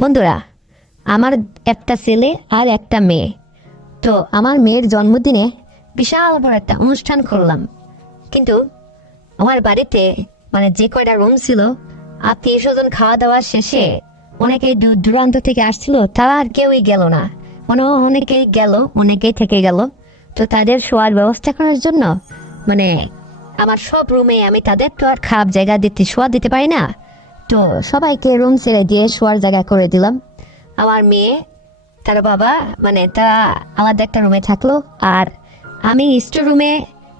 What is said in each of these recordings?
বন্ধুরা, আমার একটা ছেলে আর একটা মেয়ে। তো আমার মেয়ের জন্মদিনে বিশাল বড় একটা অনুষ্ঠান করলাম, কিন্তু আমার বাড়িতে মানে যে কয়টা রুম ছিল, আত্মীয় স্বজন খাওয়া দাওয়া শেষে অনেকেই দূর দূরান্ত থেকে আসছিল, তারা আর কেউই গেল না। মানে অনেকেই গেল, অনেকেই থেকে গেল। তো তাদের শোয়ার ব্যবস্থা করার জন্য মানে আমার সব রুমে আমি তাদের তো আর খারাপ জায়গা শোয়া দিতে পারি না। তো সবাইকে রুম ছেড়ে দিয়ে শোয়ার জায়গা করে দিলাম। আমার মেয়ে, তার বাবা, মানে তারা আলাদা একটা রুমে থাকলো, আর আমি স্টোর রুমে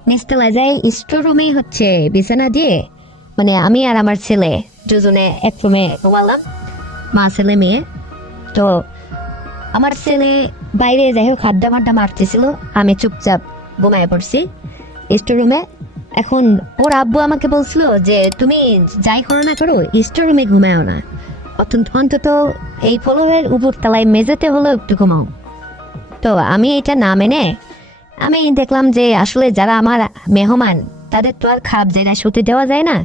নিচতলায় যাই। স্টোর রুমেই হচ্ছে বিছানা দিয়ে মানে আমি আর আমার ছেলে দুজনে এক রুমে ঘুমালাম, মা ছেলে মেয়ে। তো আমার ছেলে বাইরে যাই হোক আড্ডা মাড্ডা মারতেছিল, আমি চুপচাপ ঘুমায় পড়ছি স্টোর রুমে। এখন ওর আব্বু আমাকে বলছিল যে তুমি যাই করো না করো স্টোর রুমে ঘুমাও না, অন্তত এই ফ্লোরের উপর তলায় মেঝেতে হলো একটু ঘুমাও। তো আমি এটা না মেনে আমি দেখলাম যে আসলে যারা আমার মেহমান তাদের তো আর খারাপ জায়গায় শুতে দেওয়া যায় না,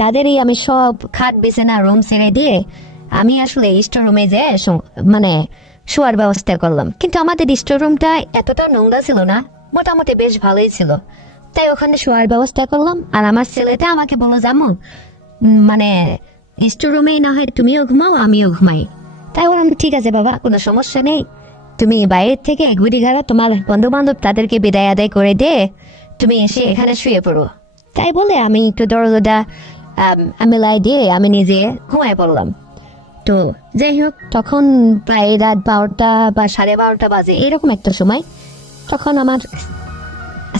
তাদেরই আমি সব খাট বিছানা রুম ছেড়ে দিয়ে আমি আসলে স্টোর রুমে যে মানে শোয়ার ব্যবস্থা করলাম। কিন্তু আমাদের স্টোর রুমটা এতটা নোংরা ছিল না, মোটামুটি বেশ ভালোই ছিল। তাই ওখানে শোয়ার ব্যবস্থা করলাম, আর আমার ছেলেটা আমাকে বললো জামু মানে স্টোর রুমেই না হয় তুমিও ঘুমাও আমিও ঘুমাই। তাই বললাম ঠিক আছে বাবা, কোনো সমস্যা নেই, তুমি বাইরের থেকে ঘুরি ঘাড়া তোমার বন্ধু বান্ধব তাদেরকে বিদায় আদায় করে দিয়ে তুমি এসে এখানে শুয়ে পড়ো। তাই বলে আমি একটু দরজাটা আমি লাই দিয়ে আমি নিজে ঘুমায় পড়লাম। তো যাই হোক, তখন প্রায় রাত 12টা বা 12:30 বাজে এরকম একটা সময়। তখন আমার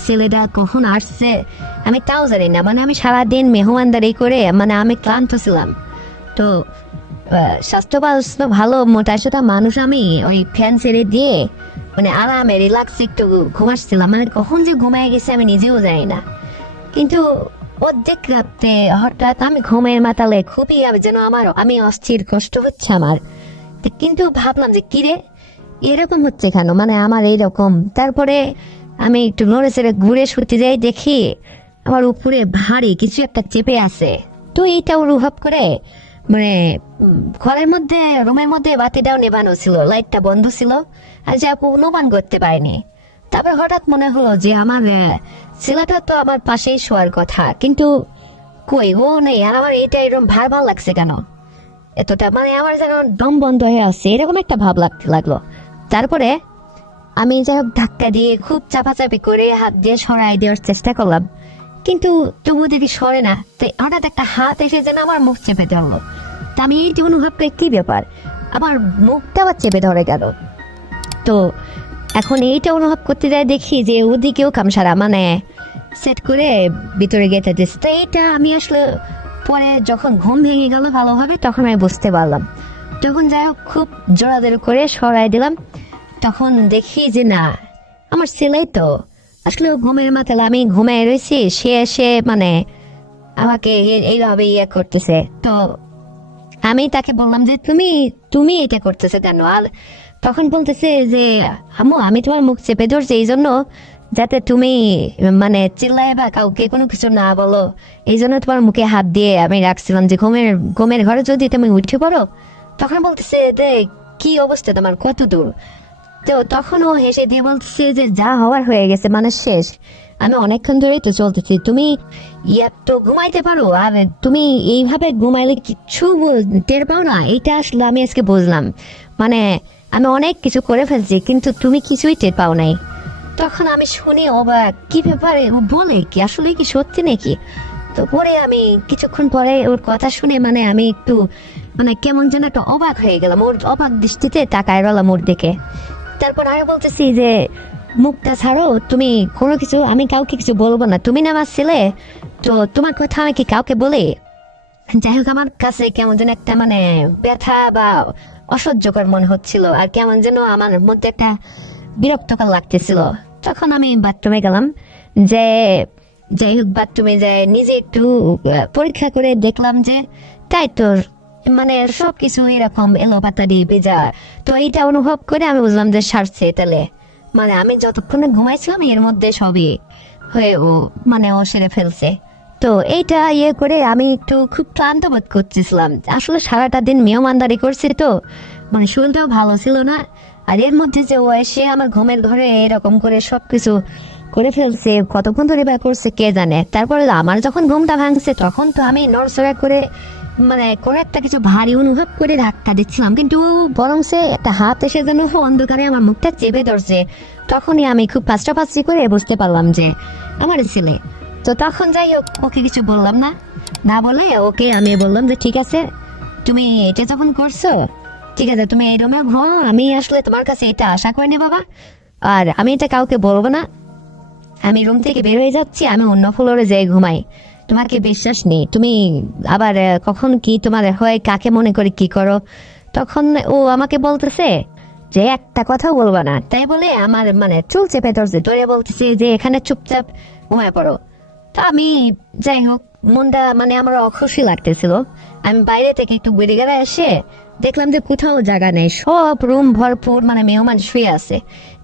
ছেলেটা কখন আসছে আমি তাও জানি না। মানে আমি সারাদিন মেহমানদারি করে মানে আমি ক্লান্ত ছিলাম। তো স্বাস্থ্য ভালো মোটা সোটা মানুষ, আমি ওই ফ্যান ছেড়ে দিয়ে মানে আরামে রিল্যাক্স একটু ঘুমাচ্ছিলাম। মানে কখন যে ঘুমায় গেছে আমি নিজেও জানি না। কিন্তু অর্ধেক রাত্রে হঠাৎ আমি ঘুমের মাতালে খুবই যেন আমি অস্থির, কষ্ট হচ্ছে আমার। কিন্তু ভাবলাম যে কিরে এরকম হচ্ছে কেন, মানে আমার এইরকম। তারপরে আমি একটু নড়ে চড়ে ঘুরে শুতে যাই, দেখি আমার উপরে ভারী কিছু একটা চেপে আছে। তো এইটা অনুভব করে মানে ঘরের মধ্যে রুমের মধ্যে বাতিটাও নেবানো ছিল, লাইটটা বন্ধ ছিল, আর যে আপু অনুমান করতে পারিনি। তারপর হঠাৎ মনে হলো যে আমার ছেলেটা তো আমার পাশেই শোয়ার কথা, কিন্তু কই ও নেই, আর আমার এটা এরকম ভার লাগছে কেন এতটা, মানে আমার যেন দম বন্ধ হয়ে আসছে এরকম একটা ভাব লাগলো। তারপরে আমি যাই হোক ধাক্কা দিয়ে খুব চাপাচাপি করে হাত দিয়ে সরাই দেওয়ার চেষ্টা করলাম, কিন্তু তবু দেখি সরে না। তো হঠাৎ একটা হাত এসে যেন আমার মুখ চেপে ধরলো। তা আমি এইটি অনুভব করি কি ব্যাপার, আমার মুখটা আবার চেপে ধরে গেল। তো এখন এইটা অনুভব করতে যাই দেখি যে ওদিকেও কামসারা মানে সেট করে ভিতরে গেতে দিচ্ছে। তো এইটা আমি আসলে পরে যখন ঘুম ভেঙে গেল ভালোভাবে তখন আমি বুঝতে পারলাম। তখন যাই হোক খুব জোরাজোরি করে সরাই দিলাম। তখন দেখি যে না, আমার ছেলেই তো আসলে ঘুমের মাথায়, আমি ঘুমায় রয়েছি, সে এসে মানে আমাকে এইভাবে ইয়ে করতেছে। তো আমি তাকে বললাম যে তুমি এটা করতেছে কেন? আর তখন বলতেছে যে আম্মু আমি তোমার মুখ চেপে ধরছি এই জন্য যাতে তুমি মানে চিল্লায় বা কাউকে কোনো কিছু না বলো, এই জন্য তোমার মুখে হাত দিয়ে আমি রাখছিলাম যে ঘুমের ঘরে যদি তুমি উঠে পড়ো। তখন বলতেছে যে কি অবস্থা তোমার, কত দূর? তো তখন ও হেসে দিয়ে বলতেছে যে যা হওয়ার হয়ে গেছে, মানে শেষ। আমি অনেকক্ষণ ধরেই তো চলতেছি, তুমি তো ঘুমাইতে পারো, আর তুমি এইভাবে ঘুমাইলে কিচ্ছু টের পাও না। এইটা আসলে আমি আজকে বুঝলাম, মানে আমি অনেক কিছু করে ফেলছি কিন্তু তুমি কিছুই টের পাও নাই। তখন আমি শুনি অবাক, কি ব্যাপারে, ও বলে কি আসলে কি সত্যি নাকি? তো পরে আমি কিছুক্ষণ পরে ওর কথা শুনে মানে আমি একটু মানে কেমন যেন একটা অবাক হয়ে গেলাম, ওর অবাক দৃষ্টিতে তাকায় রলাম ওর দিকে। তারপর আমি বলতেছি যে মুখটা ছাড়ো, তুমি কোনো কিছু, আমি কাউকে কিছু বলবো না, তুমি না আমার ছেলে, তো তোমার কথা আমি কি কাউকে বলি? যাই হোক আমার কাছে কেমন যেন একটা মানে ব্যথা বা অসহ্যকর মনে হচ্ছিল, আর কেমন যেন আমার মধ্যে একটা বিরক্তকর লাগতেছিল। তখন আমি বাথরুমে গেলাম, যে যাই হোক বাথরুমে যাই নিজে একটু পরীক্ষা করে দেখলাম যে তাই তোর মানে সবকিছু এরকম এলোপাতাড়ি ভেজা। তো এইটা অনুভব করে আমি বুঝলাম যে সারছে তাহলে, মানে আমি যতক্ষণে ঘুমাইছিলাম এর মধ্যে সবই হয়ে ও মানে ও সেরে ফেলছে। তো এইটা ইয়ে করে আমি একটু খুব ক্লান্ত বোধ করতেছিলাম, আসলে সারাটা দিন মেহমানদারি করছি তো, মানে শরীরটাও ভালো ছিল না। আর এর মধ্যে যে ও এসে আমার ঘুমের ঘরে এরকম করে সবকিছু করে ফেলছে, কতক্ষণ ধরে বা করছে কে জানে। তারপরে আমার যখন ঘুমটা ভাঙছে তখন তো আমি নড়চড়া করে মানে কোনো একটা কিছু ভারী অনুভব করে ধাক্কা দিচ্ছিলাম, কিন্তু বরং সে একটা হাত এসে যেন অন্ধকারে আমার মুখটা চেপে ধরছে। তখনই আমি খুব পাঁচটা করে বুঝতে পারলাম যে আমার ছেলে। তো তখন যাই হোক ওকে কিছু বললাম না, না বলে ওকে আমি বললাম যে ঠিক আছে তুমি এটা যখন করছো ঠিক আছে, তুমি এই রুমে ঘুমাও, আমি আসলে তোমার কাছে এটা আশা করিনি বাবা, আর আমি এটা কাউকে বলবো না। আমি রুম থেকে বের হয়ে যাচ্ছি, আমি অন্য ফ্লোরে যেয়ে ঘুমাই, তোমাকে বিশ্বাস নেই, তুমি আবার কখন কি তোমার হয় কাকে মনে করে কি করো। তখন ও আমাকে বলতেছে যে একটা কথা বলবা না, তাই বলে আমার মানে চুল চেপে ধরছে, ধরে বলতেছে যে এখানে চুপচাপ ঘুমায় পড়ো। তো আমি যাই হোক মনটা মানে আমার অখুশি লাগতেছিল। আমি বাইরে থেকে একটু বেরিয়ে এসে দেখলাম যে কোথাও জায়গা নেই, সব রুম ভরপুর মানে মেহমান শুয়ে আছে,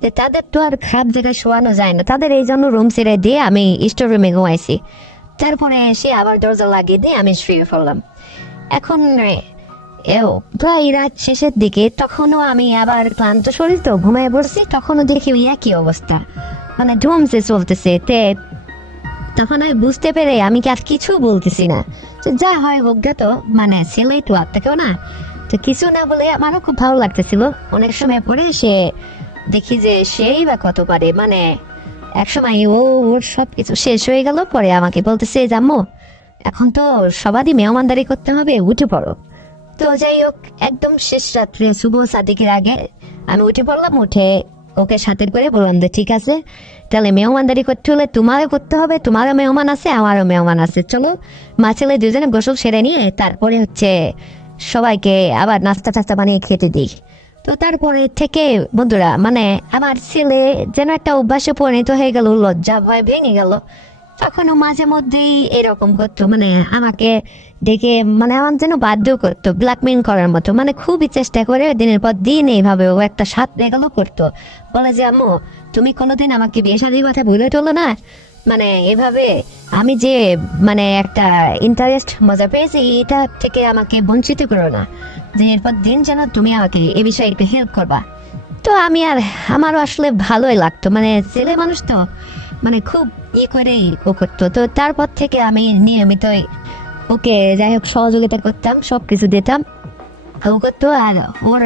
যে তাদের তো আর খারাপ জায়গায় শোয়ানো যায় না, তাদের এই জন্য রুম ছেড়ে দিয়ে আমি স্টোর রুমে ঘুমাইছি। তারপরে এসে আবার দরজা লাগিয়ে দিয়ে আমি শুয়ে পড়লাম। এখন প্রায় রাত শেষের দিকে তখনও আমি আবার ক্লান্ত শরীর তো ঘুমিয়ে পড়ছি, তখনও দেখি ওই একই অবস্থা, মানে ধুমসে চলতেছে। তখন আমি বুঝতে পেরে আমি কি আর কিছু বলতেছি না, তো যা হয় হোক তো, মানে ছেলে তো আপনাকেও না, তো কিছু না বলে আমারও খুব ভালো লাগতেছিল। অনেক সময় পরে সে দেখি যে সেই বা কত পারে, মানে একসময় ওর সবকিছু শেষ হয়ে গেল, পরে আমাকে বলতেছে জাম্মু এখন তো সবারই মেহমানদারি করতে হবে, উঠে পড়ো। তো যাই হোক একদম শেষ রাত্রে শুভ সাদিকের আগে আমি উঠে পড়লাম, উঠে ওকে সাথে করে বললাম যে ঠিক আছে তাহলে মেহমানদারি করতে হলে তোমারও করতে হবে, তোমারও মেহমান আছে আমারও মেহমান আছে, চলো মা ছেলে দুজনে গোসল সেরে নিয়ে তারপরে হচ্ছে সবাইকে আবার নাস্তা টাস্তা বানিয়ে খেতে দিই। তো তারপরে থেকে বন্ধুরা মানে আমার ছেলে যেন একটা অভ্যাসে পরিণত হয়ে গেল, লজ্জা ভয় ভেঙে গেল। তখনও মাঝে মধ্যেই এরকম করতো, মানে আমাকে ডেকে মানে আমার যেন বাধ্য করতো, ব্ল্যাকমেল করার মতো, মানে খুবই চেষ্টা করে দিনের পর দিন এইভাবে ও একটা সাত রেগালো করতো। বলে যে আম্মু তুমি কোনোদিন আমাকে বিয়ে শাদীর কথা ভুলে টলো না, মানে এভাবে আমি যে মানে একটা ইন্টারেস্ট মজা পেয়েছি এটা থেকে আমাকে বঞ্চিত করো না, যে এরপর দিন যেন তুমি আমাকে এ বিষয়ে একটু হেল্প করবা। তো আমি আর আমারও আসলে ভালোই লাগতো, মানে ছেলে মানুষ তো মানে খুব করেই ও করতো। তো তারপর থেকে আমি নিয়মিতই ওকে যাই হোক সহযোগিতা করতাম, সবকিছু দিতাম, ও করতো। আর ওর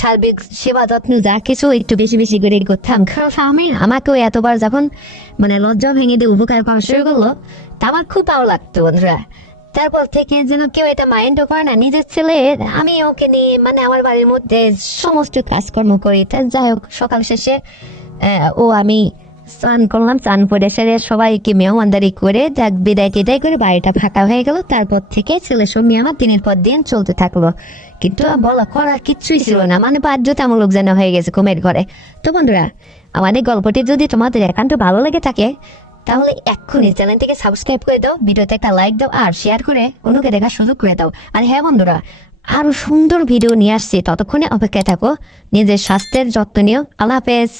সার্বিক সেবা যত্ন যা কিছু একটু বেশি বেশি করে করতাম, কারণ আমি আমাকেও এতবার যখন মানে লজ্জা ভেঙে দিয়ে উপকার করা শুরু করলো তা আমার খুব ভালো লাগতো বন্ধুরা। তারপর থেকে যেন কেউ এটা মাইন্ডও করে না, নিজের ছেলে আমি ওকে নিয়ে মানে আমার বাড়ির মধ্যে সমস্ত কাজকর্ম করি। তা যাই হোক সকাল শেষে আমি স্নান করলাম, স্নান করে সেরে সবাইকে মেহমানদারি করে যাক বিদায় টিদায় করে বাড়িটা ফাঁকা হয়ে গেল। তারপর থেকে ছেলের সঙ্গে আমার দিনের পর দিন চলতে থাকলো, কিন্তু বলা করার কিচ্ছুই ছিল না, মানে বাধ্যতামূলক যেন হয়ে গেছে ঘুমের ঘরে। তো বন্ধুরা আমাদের গল্পটি যদি তোমাদের একান্ত ভালো লেগে থাকে তাহলে এক্ষুনি চ্যানেলটিকে সাবস্ক্রাইব করে দাও, ভিডিওতে একটা লাইক দাও আর শেয়ার করে অন্যকে দেখার সুযোগ করে দাও। আর হ্যাঁ বন্ধুরা আরো সুন্দর ভিডিও নিয়ে আসছি, ততক্ষণে অপেক্ষায় থাকো, নিজের স্বাস্থ্যের যত্ন নিও। আল্লাহ হাফেজ।